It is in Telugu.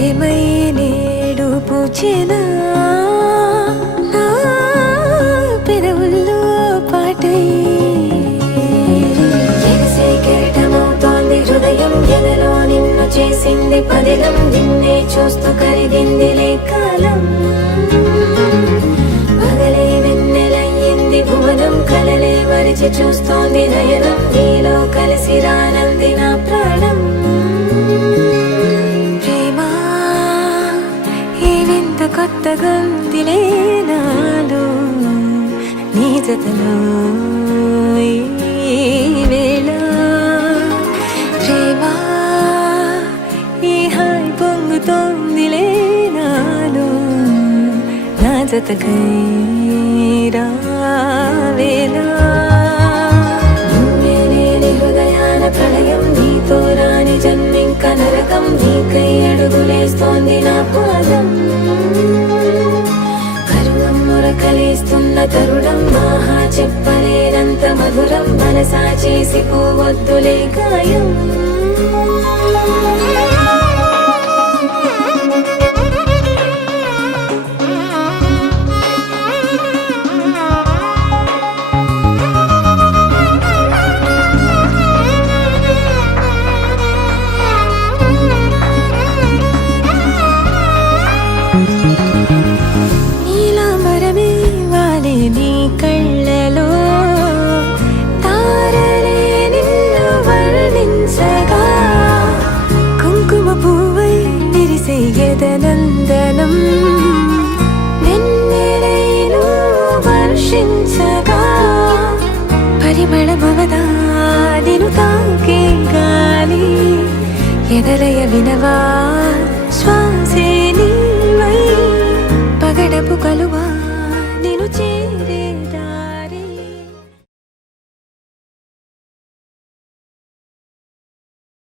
ప్రేమై నేడు పూచెనా నా పెదవుల్లో పాటై ఎగసే కెరటమవుతోంది హృదయం ఎదలో నిన్ను చేసింది పదిలం నిన్నే చూస్తూ కరిగిందిలే కాలం పగలే వెన్నెలయ్యింది భువనం కలలే మరిచి చూస్తోంది నయనం నీలో కలిసి రానంది నా ప్రాణం కొత్తగా ఉందిలే నాలో నీ జతలో ఈ వేళ ప్రేమ ఈ హాయి పొంగుతోందిలే నాలో నా జతకై రావేళ నువ్వే లేని హృదయాన ప్రళయం నీతో రాని జన్మింక నరకం నీకై అడుగులేస్తోంది నా పాదం కలిస్తున్న తరుణం ఆహా చెప్పలేనంత మధురం మనసా చేసి పోవద్దులే గాయం నీ కళ్ళలో తారలే నిన్ను వర్ణించగా కుంకుమ పువ్వై విరిసే ఎదనందనం వెన్నెలైను వర్షించగా